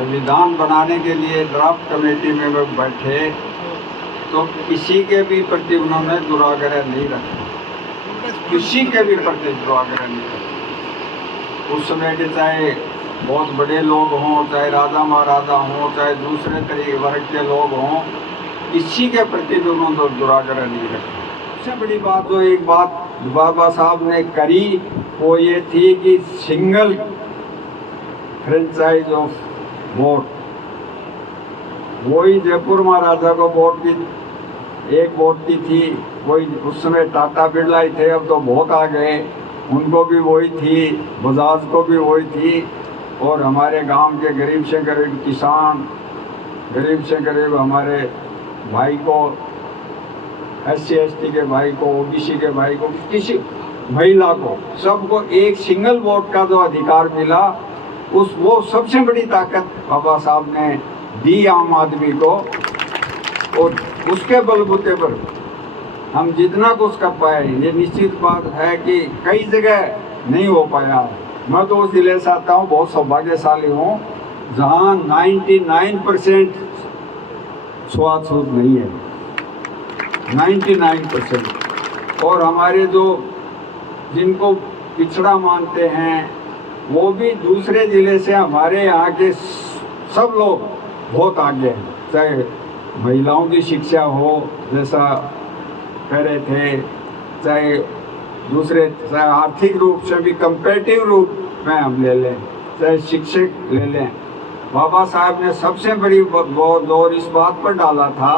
संविधान बनाने के लिए ड्राफ्ट कमेटी में वो बैठे तो किसी के भी प्रति उन्होंने दुराग्रह नहीं रखा, किसी के भी प्रति दुराग्रह नहीं रखा। उस समय के चाहे बहुत बड़े लोग हों, चाहे राजा महाराजा हों, चाहे दूसरे तरीके वर्ग के लोग हों, किसी के प्रति भी उन्होंने दुराग्रह नहीं रखा। सबसे बड़ी बात जो एक बात बाबा साहब ने करी वो ये थी कि सिंगल फ्रेंचाइज ऑफ वोट, वही जयपुर महाराजा को वोट की एक वोट की थी, वही उस समय टाटा बिरला ही थे, अब तो बहुत आ गए, उनको भी वही थी, बजाज को भी वही थी। और हमारे गांव के गरीब से गरीब किसान, गरीब से गरीब हमारे भाई को, SC ST के भाई को, OBC के भाई को, किसी महिला को, सबको एक सिंगल वोट का जो अधिकार मिला, वो सबसे बड़ी ताकत बाबा साहब ने दी आम आदमी को। और उसके बलबूते पर हम जितना कुछ कर पाए, ये निश्चित बात है कि कई जगह नहीं हो पाया। मैं तो उस जिले से आता हूँ, बहुत सौभाग्यशाली हूँ जहाँ 99% छुआछूत नहीं है, 99%। और हमारे जो जिनको पिछड़ा मानते हैं वो भी दूसरे ज़िले से हमारे यहाँ के सब लोग बहुत आगे हैं, चाहे महिलाओं की शिक्षा हो जैसा कह रहे थे, चाहे दूसरे, चाहे आर्थिक रूप से भी कंपेटिव रूप में हम ले लें, चाहे शिक्षक ले लें। बाबा साहब ने सबसे बड़ी जोर इस बात पर डाला था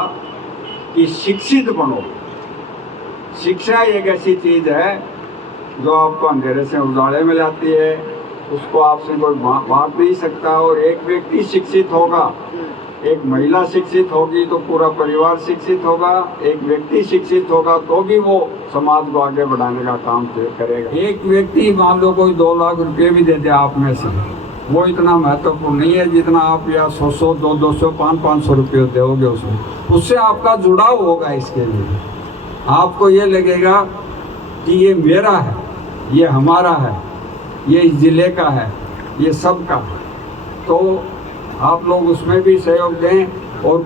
कि शिक्षित बनो। शिक्षा एक ऐसी चीज़ है जो आपको अंधेरे से उजाले में लाती है, उसको आपसे कोई बांट नहीं सकता। और एक व्यक्ति शिक्षित होगा, एक महिला शिक्षित होगी तो पूरा परिवार शिक्षित होगा, एक व्यक्ति शिक्षित होगा तो भी वो समाज को आगे बढ़ाने का काम करेगा। एक व्यक्ति मान लो कोई 2 लाख रुपए भी दे दे आप में से, वो इतना महत्वपूर्ण नहीं है जितना आप या 100, 200, 500 रुपये दोगे उसमें, उससे आपका जुड़ाव होगा। इसके लिए आपको ये लगेगा कि ये मेरा है, ये हमारा है, ये इस ज़िले का है, ये सब का है। तो आप लोग उसमें भी सहयोग दें। और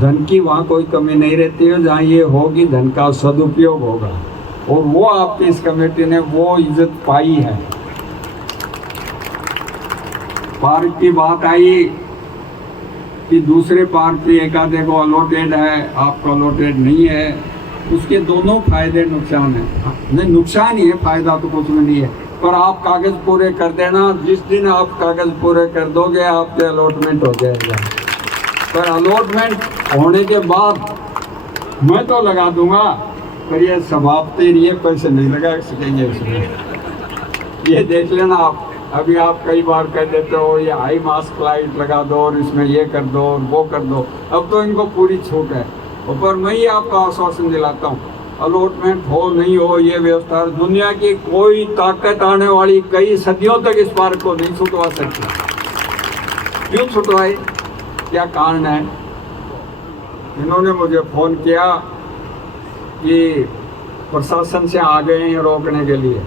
धन की वहाँ कोई कमी नहीं रहती है, जहाँ ये होगी धन का सदुपयोग होगा। और वो आपकी इस कमेटी ने वो इज्जत पाई है। पार्क की बात आई कि दूसरे पार्क की एकाधे को अलॉटेड है, आपका अलॉटेड नहीं है, उसके दोनों फायदे नुकसान है। नहीं, नुकसान ही है, फायदा तो कुछ में नहीं है। पर आप कागज़ पूरे कर देना, जिस दिन आप कागज़ पूरे कर दोगे आपके अलॉटमेंट हो जाएगा। पर अलॉटमेंट होने के बाद मैं तो लगा दूंगा, पर ये समाप्ति नहीं है, पैसे नहीं लगा सकेंगे इसमें। ये देख लेना आप, अभी आप कई बार कह देते हो ये हाई मास्क लाइट लगा दो और इसमें ये कर दो और वो कर दो, अब तो इनको पूरी छूट है। पर मैं ही आपको आश्वासन दिलाता हूँ, अलॉटमेंट हो नहीं हो, ये व्यवस्था दुनिया की कोई ताकत आने वाली कई सदियों तक इस पार्क को नहीं छुटवा सकती। क्यों छुटवाई, क्या कारण है? इन्होंने मुझे फ़ोन किया कि प्रशासन से आ गए हैं रोकने के लिए।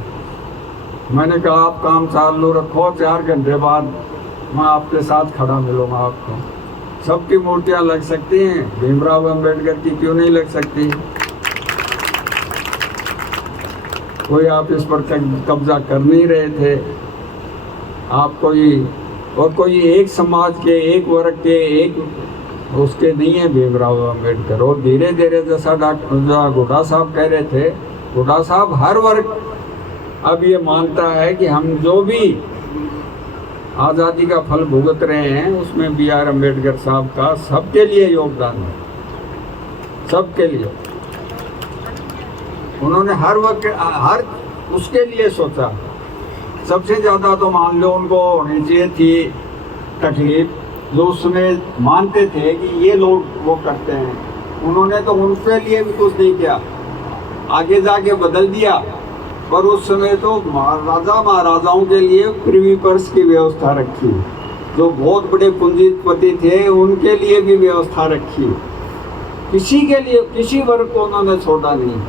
मैंने कहा आप काम चालू रखो, 4 घंटे बाद मैं आपके साथ खड़ा मिलूँगा आपको। सबकी मूर्तियाँ लग सकती हैं, भीमराव अंबेडकर की क्यों नहीं लग सकती? कोई आप इस पर कब्जा कर नहीं रहे थे। आप कोई एक समाज के, एक वर्ग के, एक उसके नहीं है भीमराव अंबेडकर। और धीरे धीरे जैसा डॉक्टर गुड्डा साहब कह रहे थे, गुड्डा साहब हर वर्ग अब ये मानता है कि हम जो भी आज़ादी का फल भुगत रहे हैं उसमें BR अम्बेडकर साहब का सबके लिए योगदान है, सबके लिए। उन्होंने हर वक्त हर उसके लिए सोचा। सबसे ज़्यादा तो मान लो उनको होनी चाहिए थी तकलीफ, जो उसमें मानते थे कि ये लोग वो करते हैं, उन्होंने तो उनके लिए भी कुछ नहीं किया, आगे जाके बदल दिया। पर उस समय तो राजा महाराजाओं के लिए प्रिवी पर्स की व्यवस्था रखी, जो बहुत बड़े पूंजीपति थे उनके लिए भी व्यवस्था रखी, किसी के लिए किसी वर्ग को उन्होंने छोड़ा नहीं।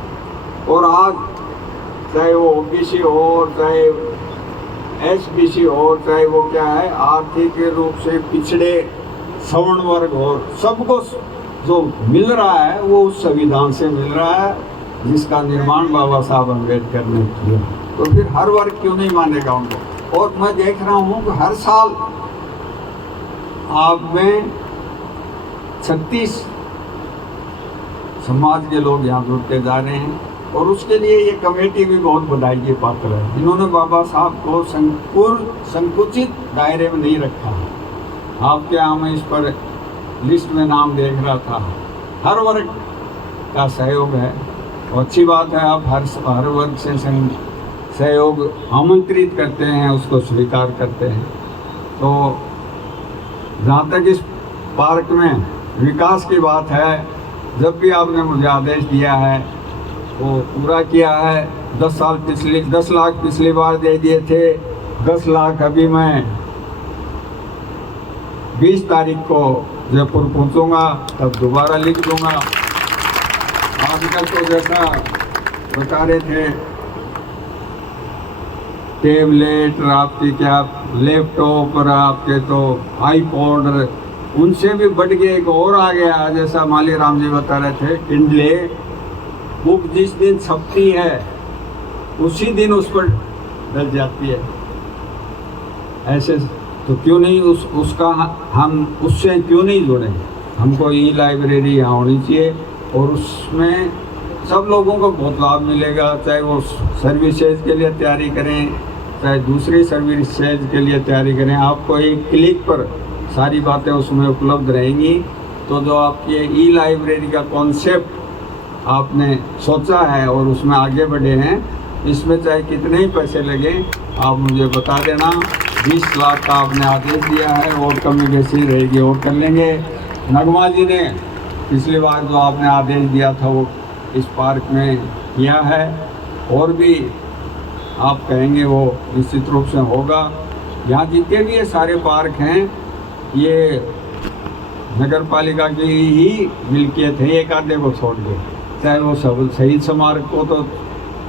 और आज चाहे वो OBC हो, चाहे SBC हो, चाहे वो क्या है आर्थिक रूप से पिछड़े सवर्ण वर्ग हो, सबको जो मिल रहा है वो उस संविधान से मिल रहा है जिसका निर्माण बाबा साहब अम्बेडकर ने किया। तो फिर हर वर्ग क्यों नहीं मानेगा उनको। और मैं देख रहा हूँ कि हर साल आप में 36 समाज के लोग यहाँ जुड़ते जा रहे हैं, और उसके लिए ये कमेटी भी बहुत बधाई के पात्र है। इन्होंने बाबा साहब को संकुचित दायरे में नहीं रखा। आपके यहाँ मैं इस पर लिस्ट में नाम देख रहा था, हर वर्ग का सहयोग है, और अच्छी बात है। आप हर वर्ग से सहयोग आमंत्रित करते हैं, उसको स्वीकार करते हैं। तो जहाँ तक इस पार्क में विकास की बात है, जब भी आपने मुझे आदेश दिया है वो पूरा किया है। 10 लाख पिछली बार दे दिए थे, 10 लाख अभी मैं 20 तारीख को जयपुर पहुंचूंगा तब दोबारा लिख दूंगा। आजकल तो जैसा बता रहे थे टेबलेट और आपकी क्या लैपटॉप और आपके तो आईपॉड, उनसे भी बढ़ के एक और आ गया, जैसा माली राम जी बता रहे थे, किंडले बुक जिस दिन छपती है उसी दिन उस पर डल जाती है। ऐसे तो क्यों नहीं उसका हम उससे क्यों नहीं जुड़े। हमको ई लाइब्रेरी यहाँ होनी चाहिए, और उसमें सब लोगों को बहुत लाभ मिलेगा, चाहे वो सर्विसेज के लिए तैयारी करें, चाहे दूसरी सर्विसेज के लिए तैयारी करें। आपको एक क्लिक पर सारी बातें उसमें उपलब्ध रहेंगी। तो जो आपकी ई लाइब्रेरी का कॉन्सेप्ट आपने सोचा है और उसमें आगे बढ़े हैं, इसमें चाहे कितने ही पैसे लगे आप मुझे बता देना। 20 लाख का आपने आदेश दिया है, और कमी बेसी रहेगी और कर लेंगे। नगमा जी ने पिछली बार जो आपने आदेश दिया था वो इस पार्क में किया है, और भी आप कहेंगे वो निश्चित रूप से होगा। यहाँ जितने भी ये सारे पार्क हैं ये नगर पालिका की ही मिल्कियत है, एक आधे को छोड़ के। चाहे वो सब शहीद स्मारक को तो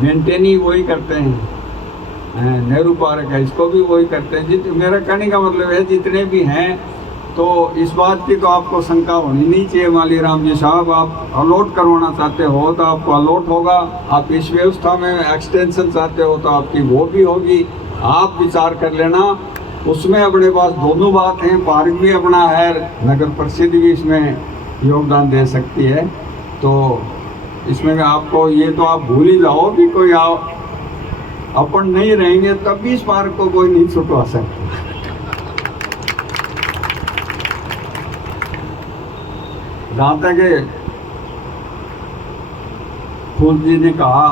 मेंटेन ही वही करते हैं, नेहरू पार्क है इसको भी वही करते हैं। मेरा कहने का मतलब है जितने भी हैं, तो इस बात की तो आपको शंका होनी नहीं चाहिए। माली राम जी साहब, आप अलॉट करवाना चाहते हो तो आपको अलॉट होगा, आप इस व्यवस्था में एक्सटेंशन चाहते हो तो आपकी वो भी होगी। आप विचार कर लेना। उसमें अपने पास दोनों बात हैं, पार्क भी अपना है, नगर परिषद भी इसमें योगदान दे सकती है। तो इसमें आपको ये तो आप भूल ही जाओ कि कोई अपन नहीं रहेंगे तब भी इस पार्क को कोई नहीं छुटवा सकता। जहाँ तक फूल जी ने कहा,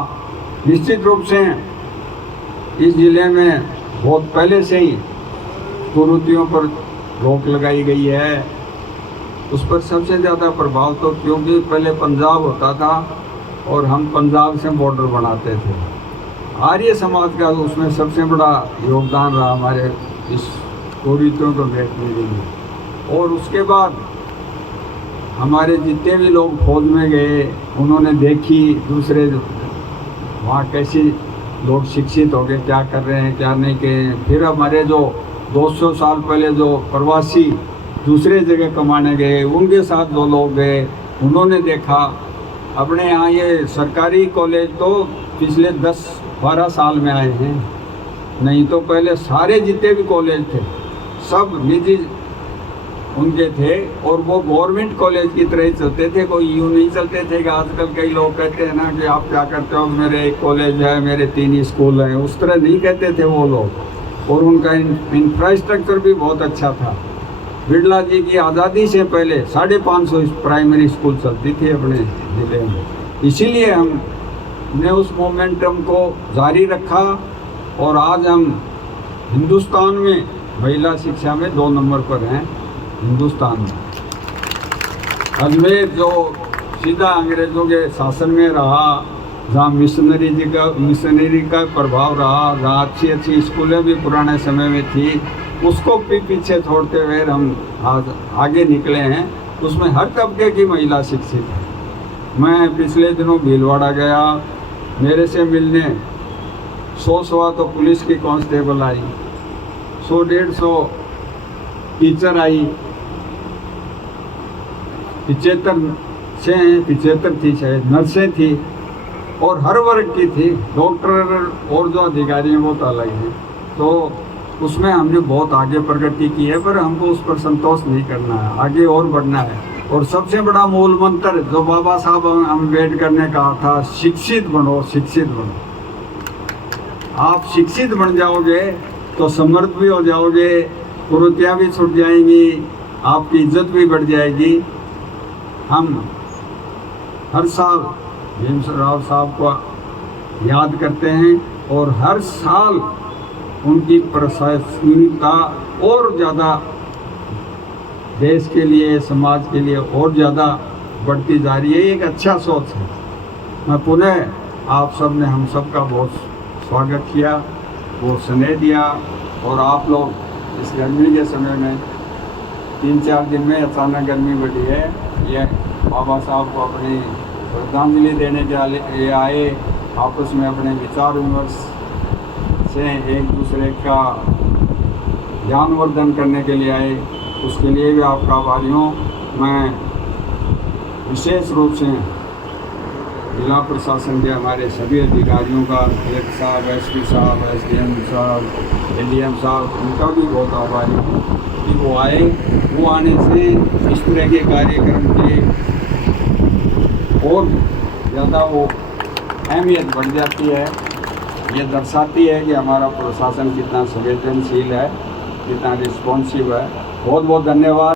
निश्चित रूप से इस जिले में बहुत पहले से ही कुरीतियों पर रोक लगाई गई है। उस पर सबसे ज़्यादा प्रभाव तो क्योंकि पहले पंजाब होता था और हम पंजाब से बॉर्डर बनाते थे, आर्य समाज का उसमें सबसे बड़ा योगदान रहा हमारे इस कुरीतियों को देखने के लिए। और उसके बाद हमारे जितने भी लोग फौज में गए उन्होंने देखी दूसरे वहाँ कैसे लोग शिक्षित हो गए, क्या कर रहे हैं क्या नहीं कर। फिर हमारे जो 200 साल पहले जो प्रवासी दूसरे जगह कमाने गए उनके साथ जो लोग गए उन्होंने देखा। अपने यहाँ ये सरकारी कॉलेज तो पिछले 10-12 साल में आए हैं, नहीं तो पहले सारे जितने भी कॉलेज थे सब निजी उनके थे, और वो गवर्नमेंट कॉलेज की तरह ही चलते थे। कोई यूँ नहीं चलते थे कि आजकल कई लोग कहते हैं ना कि आप क्या करते हो, मेरे एक कॉलेज है, मेरे 3 स्कूल हैं, उस तरह नहीं कहते थे वो लोग। और उनका इंफ्रास्ट्रक्चर भी बहुत अच्छा था। बिरला जी की आज़ादी से पहले 550 प्राइमरी स्कूल चलती थी अपने ज़िले में। इसीलिए हमने उस मोमेंटम को जारी रखा, और आज हम हिंदुस्तान में महिला शिक्षा में 2 नंबर पर हैं हिंदुस्तान में। अजमेर जो सीधा अंग्रेज़ों के शासन में रहा, जहाँ मिशनरी का प्रभाव रहा, जहाँ अच्छी स्कूलें भी पुराने समय में थी, उसको भी पीछे छोड़ते हुए हम आज आगे निकले हैं। उसमें हर तबके की महिला शिक्षित है। मैं पिछले दिनों भीलवाड़ा गया, मेरे से मिलने 100 तो पुलिस की कांस्टेबल आई, 100-150 टीचर आई, 75 थी शायद, नर्सें थी और हर वर्ग की थी। डॉक्टर और जो अधिकारी हैं वो तो अलग हैं। तो उसमें हमने बहुत आगे प्रगति की है, पर हमको उस पर संतोष नहीं करना है, आगे और बढ़ना है। और सबसे बड़ा मूल मंत्र जो बाबा साहब अम्बेडकर ने कहा था, शिक्षित बनो, शिक्षित बनो। आप शिक्षित बन जाओगे तो समर्थ भी हो जाओगे, कुरीतियाँ भी छूट जाएंगी, आपकी इज्जत भी बढ़ जाएगी। हम हर साल भीमराव साहब को याद करते हैं और हर साल उनकी प्रशंसनीयता और ज़्यादा देश के लिए, समाज के लिए और ज़्यादा बढ़ती जा रही है। एक अच्छा सोच है। मैं पुनः आप सब ने, हम सब का बहुत स्वागत किया, बहुत स्नेह दिया। और आप लोग इस गर्मी के समय में 3-4 दिन में अचानक गर्मी बढ़ी है, यह बाबा साहब को अपनी श्रद्धांजलि देने के लिए आए, आपस में अपने विचार विमर्श से एक दूसरे का ज्ञानवर्धन करने के लिए आए, उसके लिए भी आपका आभारी हूँ। मैं विशेष रूप से जिला प्रशासन के हमारे सभी अधिकारियों का, कलेक्टर साहब, एसपी साहब, एसडीएम साहब, एडीएम साहब, उनका भी बहुत आभारी हूँ कि वो आए। वो आने से इस तरह के कार्यक्रम के और ज़्यादा वो अहमियत बढ़ जाती है। ये दर्शाती है कि हमारा प्रशासन कितना संवेदनशील है, कितना रिस्पॉन्सिव है। बहुत बहुत धन्यवाद।